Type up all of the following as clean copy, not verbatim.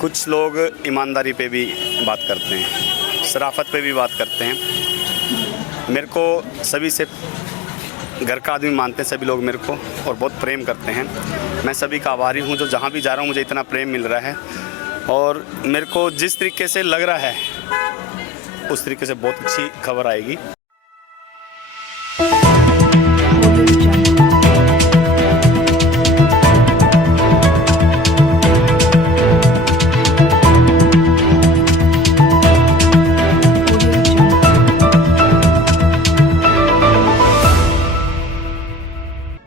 कुछ लोग ईमानदारी पे भी बात करते हैं, शराफत पे भी बात करते हैं। मेरे को सभी से घर का आदमी मानते हैं सभी लोग मेरे को, और बहुत प्रेम करते हैं। मैं सभी का आभारी हूँ, जो जहाँ भी जा रहा हूँ मुझे इतना प्रेम मिल रहा है, और मेरे को जिस तरीके से लग रहा है उस तरीके से बहुत अच्छी खबर आएगी।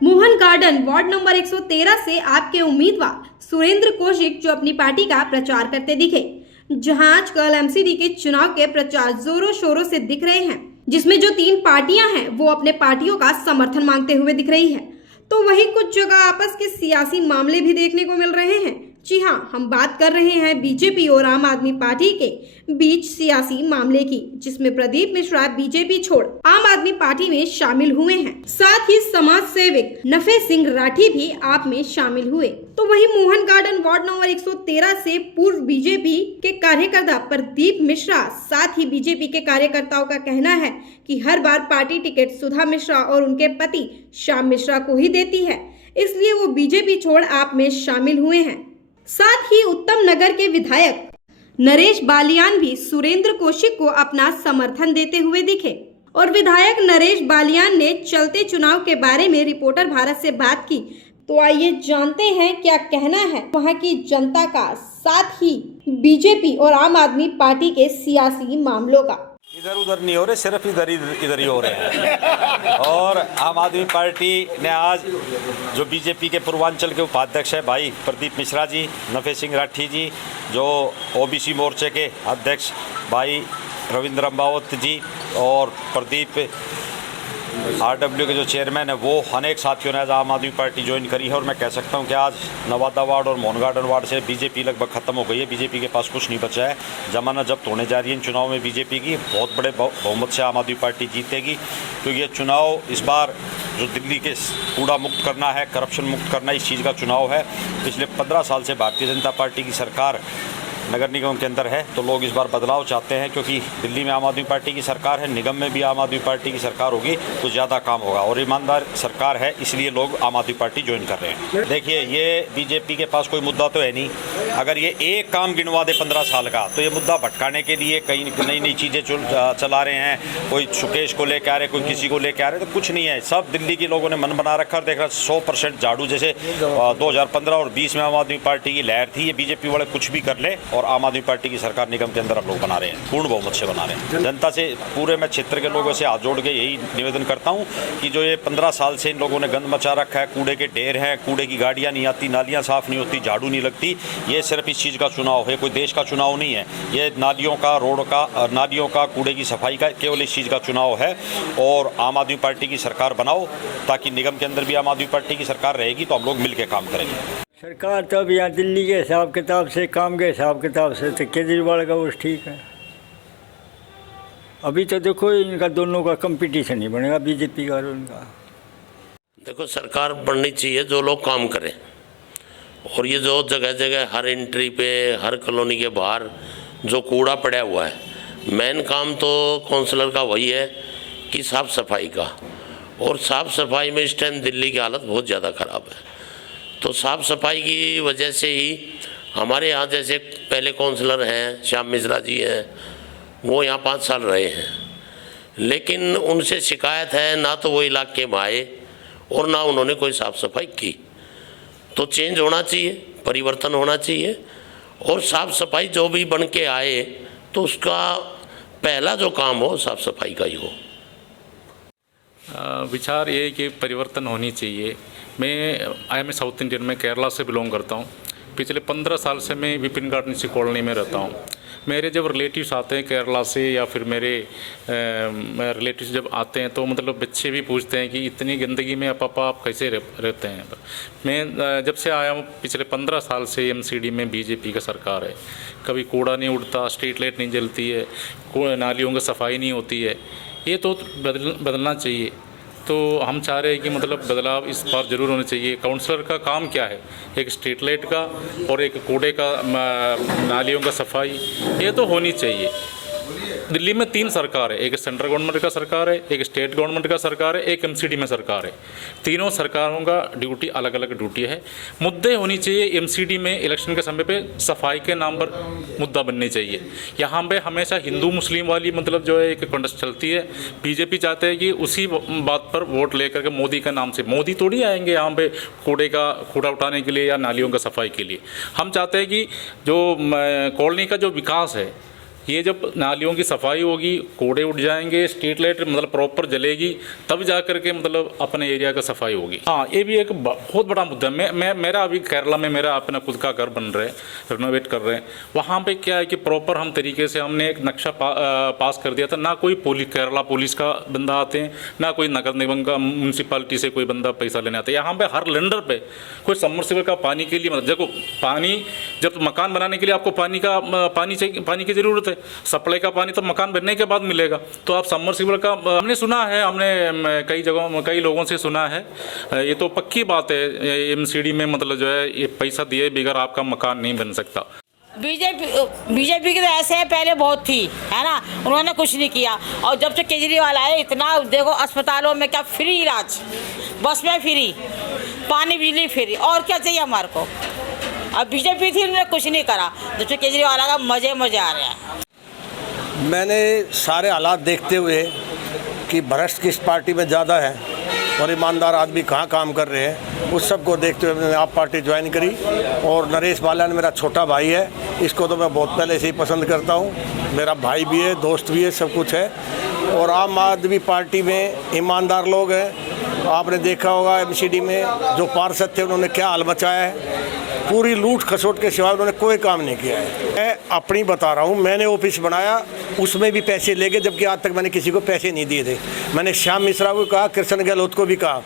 मोहन गार्डन वार्ड नंबर 113 से आपके उम्मीदवार सुरेंद्र कौशिक जो अपनी पार्टी का प्रचार करते दिखे, जहां आजकल एमसीडी के चुनाव के प्रचार जोरों शोरों से दिख रहे हैं, जिसमें जो 3 पार्टियां हैं वो अपने पार्टियों का समर्थन मांगते हुए दिख रही है, तो वहीं कुछ जगह आपस के सियासी मामले भी देखने को मिल रहे हैं। जी हां, हम बात कर रहे हैं बीजेपी और आम आदमी पार्टी के बीच सियासी मामले की, जिसमें प्रदीप मिश्रा बीजेपी छोड़ आम आदमी पार्टी में शामिल हुए हैं। साथ ही समाज सेवक नफे सिंह राठी भी आप में शामिल हुए। तो वहीं मोहन गार्डन वार्ड नंबर 113 से पूर्व बीजेपी के कार्यकर्ता प्रदीप मिश्रा, साथ ही बीजेपी के कार्यकर्ताओं का कहना है कि हर बार पार्टी टिकट सुधा मिश्रा और उनके पति श्याम मिश्रा को ही देती है, इसलिए वो बीजेपी छोड़ आप में शामिल हुए हैं। साथ ही उत्तम नगर के विधायक नरेश बालियान भी सुरेंद्र कौशिक को अपना समर्थन देते हुए दिखे, और विधायक नरेश बालियान ने चलते चुनाव के बारे में रिपोर्टर भारत से बात की। तो आइए जानते हैं क्या कहना है वहां की जनता का, साथ ही बीजेपी और आम आदमी पार्टी के सियासी मामलों का। इधर उधर नहीं हो रहे, सिर्फ इधर ही हो रहे हैं। और आम आदमी पार्टी ने आज जो बीजेपी के पूर्वांचल के उपाध्यक्ष है भाई प्रदीप मिश्रा जी, नफे सिंह राठी जी, जो ओबीसी मोर्चे के अध्यक्ष भाई रविंद्र अम्बावत जी, और प्रदीप आरडब्ल्यू के जो चेयरमैन है, वो अनेक साथियों ने आज आम आदमी पार्टी ज्वाइन करी है। और मैं कह सकता हूं कि आज नवादा वार्ड और मोहन गार्डन वार्ड से बीजेपी लगभग खत्म हो गई है। बीजेपी के पास कुछ नहीं बचा है। जमाना जब्त होने जा रही है इन चुनाव में बीजेपी की। बहुत बड़े बहुमत से आम आदमी पार्टी जीतेगी, क्योंकि ये चुनाव इस बार जो दिल्ली के कूड़ा मुक्त करना है, करप्शन मुक्त करना, इस चीज़ का चुनाव है। पिछले 15 साल से भारतीय जनता पार्टी की सरकार नगर निगम के अंदर है, तो लोग इस बार बदलाव चाहते हैं, क्योंकि दिल्ली में आम आदमी पार्टी की सरकार है, निगम में भी आम आदमी पार्टी की सरकार होगी, कुछ ज़्यादा काम होगा, और ईमानदार सरकार है, इसलिए लोग आम आदमी पार्टी ज्वाइन कर रहे हैं। देखिए, ये बीजेपी के पास कोई मुद्दा तो है नहीं। अगर ये एक काम गिनवा दे 15 साल का, तो ये मुद्दा भटकाने के लिए कई नई नई चीज़ें चला रहे हैं। कोई सुकेश को लेकर आ रहे, कोई किसी को लेकर आ रहे, तो कुछ नहीं है। सब दिल्ली के लोगों ने मन बना रखा है। देख रहा 100% झाड़ू, जैसे 2015 और 20 में आम आदमी पार्टी की लहर थी, ये बीजेपी वाले कुछ भी कर ले, और आम आदमी पार्टी की सरकार निगम के अंदर हम लोग बना रहे हैं, पूर्ण बहुमत से बना रहे हैं। जनता से, पूरे मैं क्षेत्र के लोगों से हाथ जोड़ के यही निवेदन करता हूं कि जो ये 15 साल से इन लोगों ने गंद मचा रखा है, कूड़े के ढेर हैं, कूड़े की गाड़ियां नहीं आती, नालियां साफ नहीं होती, झाड़ू नहीं लगती, ये सिर्फ इस चीज़ का चुनाव है, कोई देश का चुनाव नहीं है। ये नालियों का, रोड का, नालियों का, कूड़े की सफाई का, केवल इस चीज़ का चुनाव है। और आम आदमी पार्टी की सरकार बनाओ, ताकि निगम के अंदर भी आम आदमी पार्टी की सरकार रहेगी, तो हम लोग मिल के काम करेंगे। सरकार तो अब यहाँ दिल्ली के हिसाब किताब से, काम के हिसाब किताब से तो केजरीवाल का वो ठीक है। अभी तो देखो इनका दोनों का कंपटीशन ही बनेगा, बीजेपी का और उनका। देखो, सरकार बननी चाहिए जो लोग काम करें, और ये जो जगह जगह हर एंट्री पे, हर कॉलोनी के बाहर जो कूड़ा पड़ा हुआ है, मेन काम तो काउंसलर का वही है कि साफ़ सफाई का। और साफ़ सफाई में इस टाइम दिल्ली की हालत बहुत ज़्यादा ख़राब है। तो साफ़ सफाई की वजह से ही हमारे यहाँ, जैसे पहले काउंसलर हैं श्याम मिश्रा जी हैं, वो यहाँ 5 साल रहे हैं, लेकिन उनसे शिकायत है ना तो वो इलाके में आए और ना उन्होंने कोई साफ़ सफाई की। तो चेंज होना चाहिए, परिवर्तन होना चाहिए, और साफ़ सफाई जो भी बन के आए तो उसका पहला जो काम हो साफ़ सफाई का ही हो। विचार ये है कि परिवर्तन होनी चाहिए। आई एम साउथ इंडियन में केरला से बिलोंग करता हूँ। पिछले 15 साल से मैं विपिन गार्डन कॉलोनी में रहता हूँ। मेरे जब रिलेटिव्स आते हैं केरला से, या फिर मेरे रिलेटिव्स जब आते हैं, तो मतलब बच्चे भी पूछते हैं कि इतनी गंदगी में पापा आप कैसे रहते हैं। मैं जब से आया हूँ, पिछले 15 साल से एमसीडी में बीजेपी का सरकार है। कभी कूड़ा नहीं उड़ता, स्ट्रीट लाइट नहीं जलती है, नालियों की सफाई नहीं होती है। ये तो बदलना चाहिए। तो हम चाह रहे हैं कि मतलब बदलाव इस बार ज़रूर होना चाहिए। काउंसलर का काम क्या है, एक स्ट्रीट लाइट का और एक कूड़े का, नालियों का सफाई, ये तो होनी चाहिए। दिल्ली में 3 सरकार है, एक सेंट्रल गवर्नमेंट का सरकार है, एक स्टेट गवर्नमेंट का सरकार है, एक एमसीडी में सरकार है। तीनों सरकारों का ड्यूटी अलग अलग ड्यूटी है। मुद्दे होनी चाहिए एमसीडी में इलेक्शन के समय पे सफाई के नाम पर मुद्दा बनने चाहिए। यहाँ पे हमेशा हिंदू मुस्लिम वाली मतलब जो है एक कंडस्ट चलती है। बीजेपी चाहते हैं कि उसी बात पर वोट लेकर के मोदी का नाम से, मोदी थोड़ी आएंगे यहाँ पे कूड़ा उठाने के लिए या नालियों का सफाई के लिए। हम चाहते हैं कि जो कॉलोनी का जो विकास है, ये जब नालियों की सफाई होगी, कूड़े उठ जाएंगे, स्ट्रीट लाइट मतलब प्रॉपर जलेगी, तब जा करके मतलब अपने एरिया का सफाई होगी। हाँ, ये भी एक बहुत बड़ा मुद्दा है। मेरा अभी केरला में मेरा अपना खुद का घर बन रहा है, रिनोवेट कर रहे हैं। वहाँ पे क्या है कि प्रॉपर हम तरीके से हमने एक नक्शा पास कर दिया था। ना कोई केरला पुलिस का बंदा आते हैं, ना कोई नगर निगम का, म्यूनसिपालिटी से कोई बंदा पैसा लेने आता है। यहाँ पे हर लेंडर पे कोई सबमर्सिबल का पानी के लिए, मतलब देखो पानी, जब मकान बनाने के लिए आपको पानी चाहिए, पानी की ज़रूरत है। सप्लाई का पानी तो मकान बनने के बाद मिलेगा। तो आप सबमर्सिबल का, हमने सुना है, हमने कई जगहों कई लोगों से सुना है, ये तो पक्की बात है, एमसीडी में मतलब जो है ये पैसा दिए बगैर आपका मकान नहीं बन सकता। बीजेपी की तो ऐसे है, पहले बहुत थी, है ना, उन्होंने कुछ नहीं किया। और जब से केजरीवाल आए, इतना देखो अस्पतालों में क्या फ्री इलाज, बस में फ्री, पानी बिजली फ्री, और क्या चाहिए हमारे को। अब बीजेपी थी, उन्होंने कुछ नहीं करा। जब से केजरीवाल आया, मजे आ रहे हैं। मैंने सारे हालात देखते हुए कि भ्रष्ट किस पार्टी में ज़्यादा है और ईमानदार आदमी कहाँ काम कर रहे हैं, उस सब को देखते हुए मैंने आप पार्टी ज्वाइन करी। और नरेश बाल्यान मेरा छोटा भाई है, इसको तो मैं बहुत पहले से ही पसंद करता हूँ। मेरा भाई भी है, दोस्त भी है, सब कुछ है। और आम आदमी पार्टी में ईमानदार लोग हैं। आपने देखा होगा एमसीडी में जो पार्षद थे, उन्होंने क्या हाल मचाया है। पूरी लूट खसोट के सिवाय उन्होंने कोई काम नहीं किया है। मैं अपनी बता रहा हूँ, मैंने ऑफिस बनाया, उसमें भी पैसे ले गए, जबकि आज तक मैंने किसी को पैसे नहीं दिए थे। मैंने श्याम मिश्रा को कहा, कृष्ण गहलोत को भी कहा,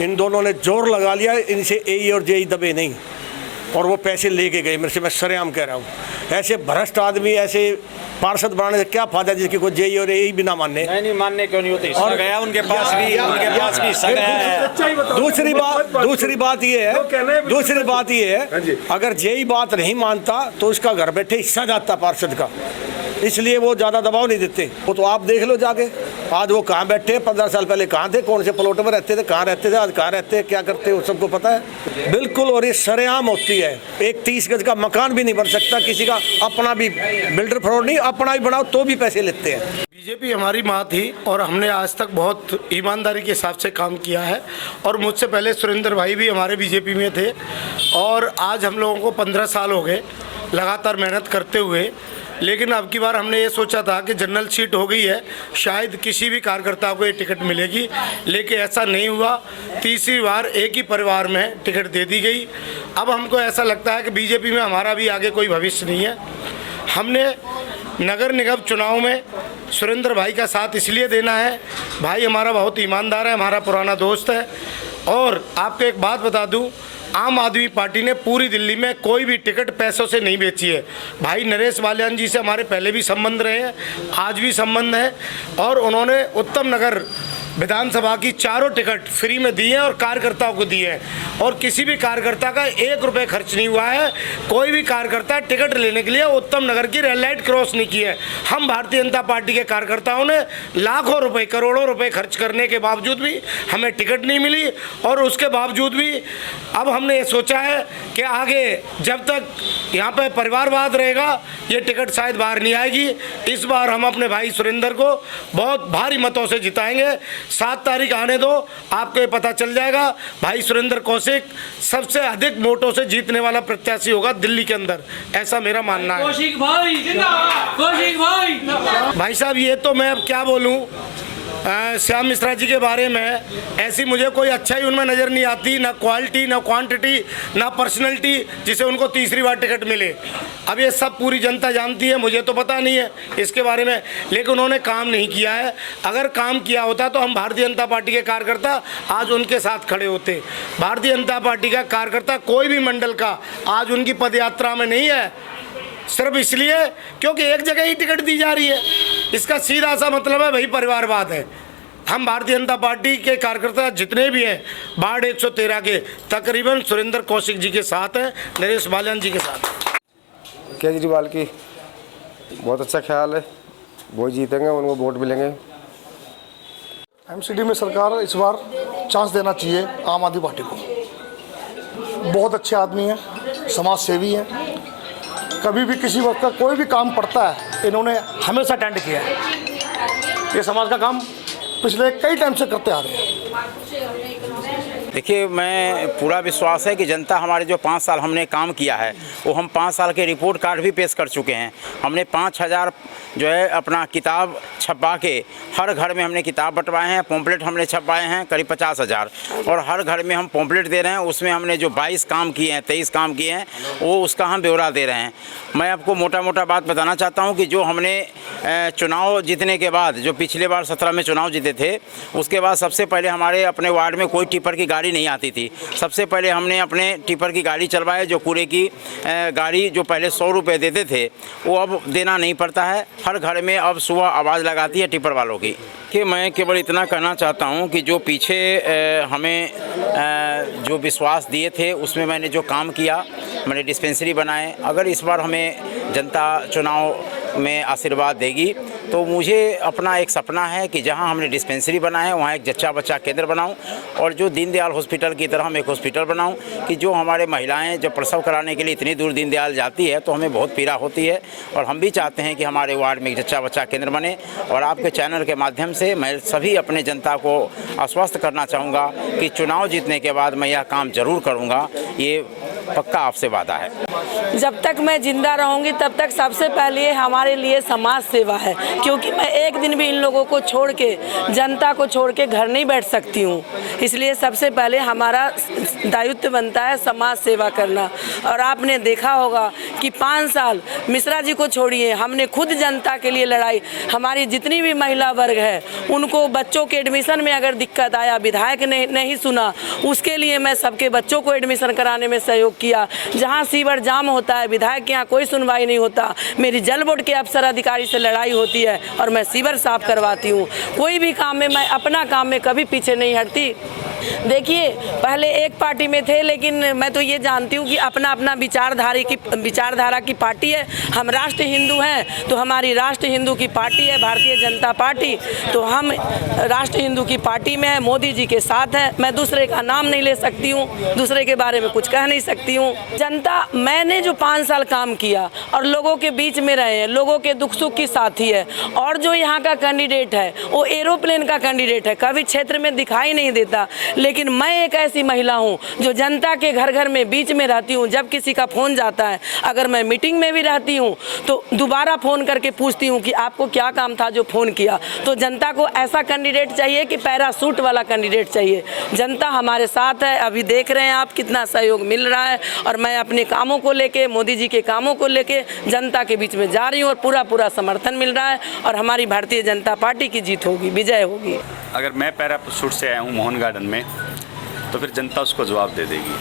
इन दोनों ने जोर लगा लिया, इनसे एई और जेई दबे नहीं, और वो पैसे लेके गए मेरे से। मैं सरेआम कह रहा हूँ, ऐसे भ्रष्ट आदमी ऐसे पार्षद बनाने से क्या फायदा, जिसकी कोई जेई और एई भी ना मानने। नहीं मानने क्यों नहीं होते, और गया उनके पास भी सगा है। दूसरी बात ये है, अगर जेई बात नहीं मानता तो उसका घर बैठे हिस्सा जाता पार्षद का, इसलिए वो ज़्यादा दबाव नहीं देते। वो तो आप देख लो जाके, आज वो कहाँ बैठे, 15 साल पहले कहाँ थे, कौन से प्लॉट में रहते थे, कहाँ रहते थे, आज कहाँ रहते हैं, क्या करते हैं, वो सबको पता है बिल्कुल। और ये सरेआम होती है। एक 30 गज का मकान भी नहीं बन सकता किसी का, अपना भी बिल्डर फ्रॉड नहीं, अपना भी बनाओ तो भी पैसे लेते हैं। बीजेपी हमारी माँ थी और हमने आज तक बहुत ईमानदारी के हिसाब से काम किया है। और मुझसे पहले सुरेंद्र भाई भी हमारे बीजेपी में थे, और आज हम लोगों को 15 साल हो गए लगातार मेहनत करते हुए। लेकिन अब की बार हमने ये सोचा था कि जनरल सीट हो गई है, शायद किसी भी कार्यकर्ता को ये टिकट मिलेगी, लेकिन ऐसा नहीं हुआ। तीसरी बार एक ही परिवार में टिकट दे दी गई। अब हमको ऐसा लगता है कि बीजेपी में हमारा भी आगे कोई भविष्य नहीं है। हमने नगर निगम चुनाव में सुरेंद्र भाई का साथ इसलिए देना है, भाई हमारा बहुत ईमानदार है, हमारा पुराना दोस्त है। और आपको एक बात बता दूं, आम आदमी पार्टी ने पूरी दिल्ली में कोई भी टिकट पैसों से नहीं बेची है। भाई नरेश बाल्यान जी से हमारे पहले भी संबंध रहे हैं, आज भी संबंध है, और उन्होंने उत्तम नगर विधानसभा की 4 टिकट फ्री में दी हैं और कार्यकर्ताओं को दिए हैं। और किसी भी कार्यकर्ता का 1 रुपये खर्च नहीं हुआ है। कोई भी कार्यकर्ता टिकट लेने के लिए उत्तम नगर की रेड लाइट क्रॉस नहीं की है। हम भारतीय जनता पार्टी के कार्यकर्ताओं ने लाखों रुपए, करोड़ों रुपए खर्च करने के बावजूद भी हमें टिकट नहीं मिली। और उसके बावजूद भी अब हमने ये सोचा है कि आगे जब तक यहाँ पर परिवारवाद रहेगा, ये टिकट शायद बाहर नहीं आएगी। इस बार हम अपने भाई सुरेंद्र को बहुत भारी मतों से जिताएंगे। 7 तारीख आने दो, आपको ये पता चल जाएगा। भाई सुरेंद्र कौशिक सबसे अधिक वोटों से जीतने वाला प्रत्याशी होगा दिल्ली के अंदर, ऐसा मेरा मानना है। कौशिक भाई जिंदाबाद, कौशिक भाई। भाई साहब, ये तो मैं अब क्या बोलूं, श्याम मिश्रा जी के बारे में ऐसी मुझे कोई अच्छाई उनमें नज़र नहीं आती, ना क्वालिटी, ना क्वांटिटी, ना पर्सनैलिटी, जिसे उनको तीसरी बार टिकट मिले। अब ये सब पूरी जनता जानती है, मुझे तो पता नहीं है इसके बारे में, लेकिन उन्होंने काम नहीं किया है। अगर काम किया होता तो हम भारतीय जनता पार्टी के कार्यकर्ता आज उनके साथ खड़े होते। भारतीय जनता पार्टी का कार्यकर्ता कोई भी मंडल का आज उनकी पदयात्रा में नहीं है, सिर्फ इसलिए क्योंकि एक जगह ही टिकट दी जा रही है। इसका सीधा सा मतलब है वही परिवारवाद है। हम भारतीय जनता पार्टी के कार्यकर्ता जितने भी हैं वार्ड 113 के तकरीबन सुरेंद्र कौशिक जी के साथ हैं, नरेश बालियान जी के साथ। केजरीवाल की बहुत अच्छा ख्याल है, वो जीतेंगे, उनको वोट मिलेंगे। एमसीडी में सरकार इस बार चांस देना चाहिए आम आदमी पार्टी को। बहुत अच्छे आदमी हैं, समाज सेवी हैं, कभी भी किसी वक्त का कोई भी काम पड़ता है इन्होंने हमेशा अटेंड किया है। ये समाज का काम पिछले कई टाइम से करते आ रहे हैं। देखिए, मैं पूरा विश्वास है कि जनता हमारे जो 5 साल हमने काम किया है वो हम 5 साल के रिपोर्ट कार्ड भी पेश कर चुके हैं। हमने 5000 जो है अपना किताब छपवा के हर घर में हमने किताब बंटवाए हैं, पॉम्पलेट हमने छपवाए हैं करीब 50,000, और हर घर में हम पॉम्पलेट दे रहे हैं। उसमें हमने जो 22 काम किए हैं, 23 काम किए हैं, वो उसका हम ब्यौरा दे रहे हैं। मैं आपको मोटा मोटा बात बताना चाहता हूँ कि जो हमने चुनाव जीतने के बाद, जो पिछले बार 17 में चुनाव जीते थे, उसके बाद सबसे पहले हमारे अपने वार्ड में कोई टिपर की गाड़ी नहीं आती थी। सबसे पहले हमने अपने टिपर की गाड़ी चलवाए। जो कूड़े की गाड़ी जो पहले 100 रुपये देते थे वो अब देना नहीं पड़ता है। हर घर में अब सुबह आवाज़ लगाती है टिपर वालों की। कि मैं केवल इतना कहना चाहता हूं कि जो पीछे हमें जो विश्वास दिए थे उसमें मैंने जो काम किया, मैंने डिस्पेंसरी बनाए। अगर इस बार हमें जनता चुनाव में आशीर्वाद देगी तो मुझे अपना एक सपना है कि जहां हमने डिस्पेंसरी बनाए है वहां एक जच्चा बच्चा केंद्र बनाऊं, और जो दीनदयाल हॉस्पिटल की तरह हम एक हॉस्पिटल बनाऊं कि जो हमारे महिलाएं जब प्रसव कराने के लिए इतनी दूर दीनदयाल जाती है तो हमें बहुत पीड़ा होती है। और हम भी चाहते हैं कि हमारे वार्ड में एक जच्चा बच्चा केंद्र बने। और आपके चैनल के माध्यम से मैं सभी अपने जनता को आश्वस्त करना चाहूँगा कि चुनाव जीतने के बाद मैं यह काम जरूर करूँगा, ये पक्का आपसे वादा है। जब तक मैं जिंदा रहूंगी तब तक सबसे पहले हमारे लिए समाज सेवा है, क्योंकि मैं एक दिन भी इन लोगों को छोड़ के, जनता को छोड़ के घर नहीं बैठ सकती हूँ। इसलिए सबसे पहले हमारा दायित्व बनता है समाज सेवा करना। और आपने देखा होगा कि 5 साल मिश्रा जी को छोड़िए, हमने खुद जनता के लिए लड़ाई। हमारी जितनी भी महिला वर्ग है उनको बच्चों के एडमिशन में अगर दिक्कत आया, विधायक ने नहीं सुना, उसके लिए मैं सबके बच्चों को एडमिशन कराने में सहयोग किया। जहां सीवर जाम होता है, विधायक के यहाँ कोई सुनवाई नहीं होता, मेरी जल बोर्ड के अफसर अधिकारी से लड़ाई होती है और मैं सीवर साफ करवाती हूँ। कोई भी काम में मैं अपना काम में कभी पीछे नहीं हटती। देखिए, पहले एक पार्टी में थे, लेकिन मैं तो ये जानती हूँ कि अपना अपना विचारधारा की पार्टी है। हम राष्ट्र हिंदू हैं तो हमारी राष्ट्र हिंदू की पार्टी है भारतीय जनता पार्टी, तो हम राष्ट्र हिंदू की पार्टी में है, मोदी जी के साथ है। मैं दूसरे का नाम नहीं ले सकती हूँ, दूसरे के बारे में कुछ कह नहीं सकती हूँ। जनता, मैंने जो 5 साल काम किया और लोगों के बीच में रहे हैं, लोगों के दुख सुख की साथी है। और जो यहाँ का कैंडिडेट है वो एरोप्लेन का कैंडिडेट है, कभी क्षेत्र में दिखाई नहीं देता, लेकिन मैं एक ऐसी महिला हूँ जो जनता के घर घर में बीच में रहती हूँ। जब किसी का फ़ोन जाता है, अगर मैं मीटिंग में भी रहती हूँ तो दोबारा फ़ोन करके पूछती हूँ कि आपको क्या काम था जो फ़ोन किया। तो जनता को ऐसा कैंडिडेट चाहिए कि पैरासूट वाला कैंडिडेट चाहिए। जनता हमारे साथ है, अभी देख रहे हैं आप कितना सहयोग मिल रहा है। और मैं अपने कामों को लेके, मोदी जी के कामों को लेके जनता के बीच में जा रही हूँ और पूरा समर्थन मिल रहा है और हमारी भारतीय जनता पार्टी की जीत होगी, विजय होगी। अगर मैं पैराशूट से आया हूँ मोहन गार्डन में तो फिर जनता उसको जवाब दे देगी।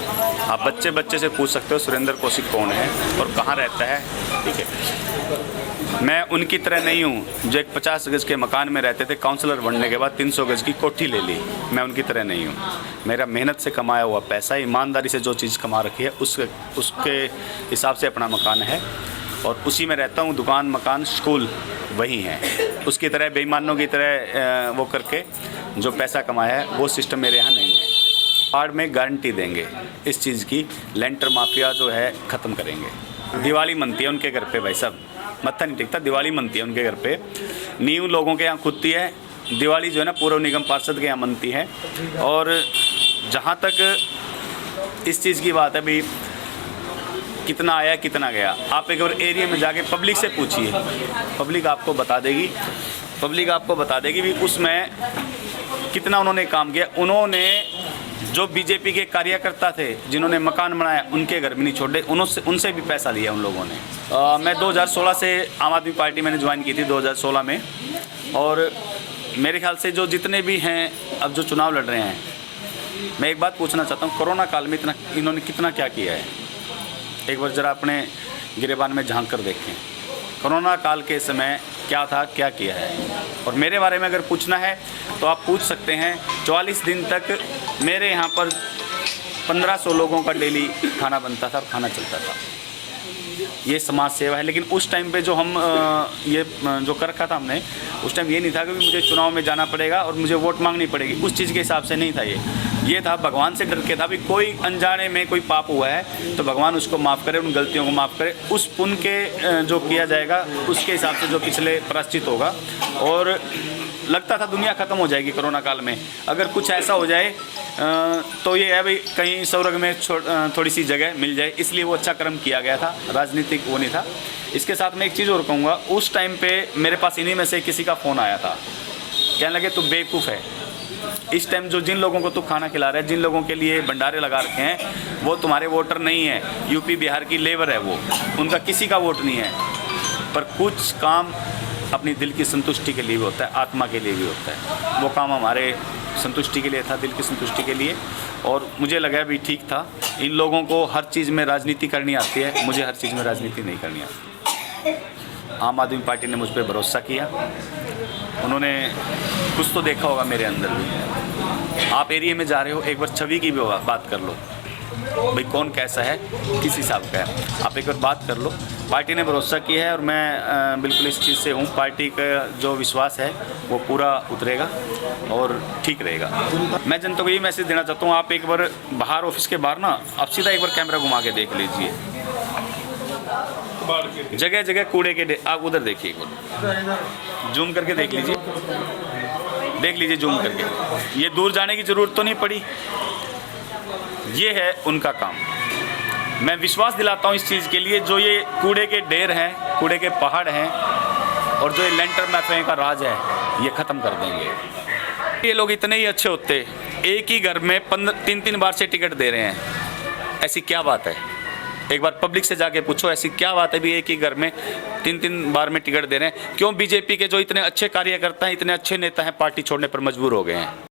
आप बच्चे से पूछ सकते हो सुरेंद्र कौशिक कौन है और कहाँ रहता है, ठीक है। मैं उनकी तरह नहीं हूँ जो एक 50 गज के मकान में रहते थे, काउंसलर बनने के बाद 300 गज की कोठी ले ली। मैं उनकी तरह नहीं हूँ। मेरा मेहनत से कमाया हुआ पैसा, ईमानदारी से जो चीज़ कमा रखी है उसके हिसाब से अपना मकान है और उसी में रहता हूँ। दुकान, मकान, स्कूल वही हैं। उसकी तरह बेईमानों की तरह वो करके जो पैसा कमाया है वो सिस्टम मेरे यहाँ नहीं है। वार्ड में गारंटी देंगे इस चीज़ की, लेंटर माफिया जो है ख़त्म करेंगे। दिवाली मनती है उनके घर पे, भाई साहब, मत्था नहीं टिकता, दिवाली मनती है उनके घर पे। नींव लोगों के यहाँ खुदती है, दिवाली जो है ना पूर्व निगम पार्षद के यहाँ मनती है। और जहाँ तक इस चीज़ की बात है भी कितना आया कितना गया, आप एक बार एरिया में जाके पब्लिक से पूछिए, पब्लिक आपको बता देगी भी उसमें कितना उन्होंने काम किया। उन्होंने जो बीजेपी के कार्यकर्ता थे जिन्होंने मकान बनाया उनके घर में नहीं छोड़े, उनसे भी पैसा लिया उन लोगों ने। मैं 2016 से आम आदमी पार्टी मैंने ज्वाइन की थी 2016 में, और मेरे ख्याल से जो जितने भी हैं अब जो चुनाव लड़ रहे हैं, मैं एक बात पूछना चाहता हूँ, कोरोना काल में इन्होंने कितना क्या किया है, एक बार ज़रा अपने गिरेबान में झांक कर देखें। कोरोना काल के समय क्या था, क्या किया है। और मेरे बारे में अगर पूछना है तो आप पूछ सकते हैं। 44 दिन तक मेरे यहाँ पर 1500 लोगों का डेली खाना बनता था और खाना चलता था। ये समाज सेवा है। लेकिन उस टाइम पे जो हम ये जो कर रखा था हमने, उस टाइम ये नहीं था कि मुझे चुनाव में जाना पड़ेगा और मुझे वोट मांगनी पड़ेगी, उस चीज़ के हिसाब से नहीं था। ये था भगवान से डर के था भी कोई अनजाने में कोई पाप हुआ है तो भगवान उसको माफ़ करे, उन गलतियों को माफ़ करे, उस पुण्य के जो किया जाएगा उसके हिसाब से जो पिछले प्रायश्चित होगा। और लगता था दुनिया ख़त्म हो जाएगी कोरोना काल में, अगर कुछ ऐसा हो जाए तो ये है भाई कहीं स्वर्ग में थोड़ी सी जगह मिल जाए, इसलिए वो अच्छा कर्म किया गया था, राजनीतिक वो नहीं था। इसके साथ मैं एक चीज़ और कहूँगा, उस टाइम पे मेरे पास इन्हीं में से किसी का फ़ोन आया था, कहने लगे तू बेवकूफ़ है, इस टाइम जो जिन लोगों को तू खाना खिला रहा है, जिन लोगों के लिए भंडारे लगा रखे हैं, वो तुम्हारे वोटर नहीं है, यूपी बिहार की लेबर है, वो उनका किसी का वोट नहीं है। पर कुछ काम अपनी दिल की संतुष्टि के लिए भी होता है, आत्मा के लिए भी होता है। वो काम हमारे संतुष्टि के लिए था, दिल की संतुष्टि के लिए, और मुझे लगा भी ठीक था। इन लोगों को हर चीज़ में राजनीति करनी आती है, मुझे हर चीज़ में राजनीति नहीं करनी आती। आम आदमी पार्टी ने मुझ पर भरोसा किया, उन्होंने कुछ तो देखा होगा मेरे अंदर भी। आप एरिया में जा रहे हो, एक बार छवि की भी बात कर लो, भाई कौन कैसा है, किस हिसाब का है, आप एक बार बात कर लो। पार्टी ने भरोसा किया है और मैं बिल्कुल इस चीज़ से हूँ, पार्टी का जो विश्वास है वो पूरा उतरेगा और ठीक रहेगा। मैं जनता को यही मैसेज देना चाहता हूँ, आप एक बार बाहर ऑफिस के बाहर ना आप सीधा एक बार कैमरा घुमा के देख लीजिए, जगह जगह कूड़े के आप उधर देखिए, एक बार जूम करके देख लीजिए जूम करके। ये दूर जाने की ज़रूरत तो नहीं पड़ी, ये है उनका काम। मैं विश्वास दिलाता हूँ इस चीज़ के लिए, जो ये कूड़े के ढेर हैं, कूड़े के पहाड़ हैं, और जो ये लेंटर माफिया का राज है, ये ख़त्म कर देंगे। ये लोग इतने ही अच्छे होते, एक ही घर में 3-3 बार से टिकट दे रहे हैं, ऐसी क्या बात है? एक बार पब्लिक से जाके पूछो, ऐसी क्या बात है भी एक ही घर में 3-3 बार में टिकट दे रहे हैं? क्यों बीजेपी के जो इतने अच्छे कार्यकर्ता हैं, इतने अच्छे नेता हैं, पार्टी छोड़ने पर मजबूर हो गए हैं?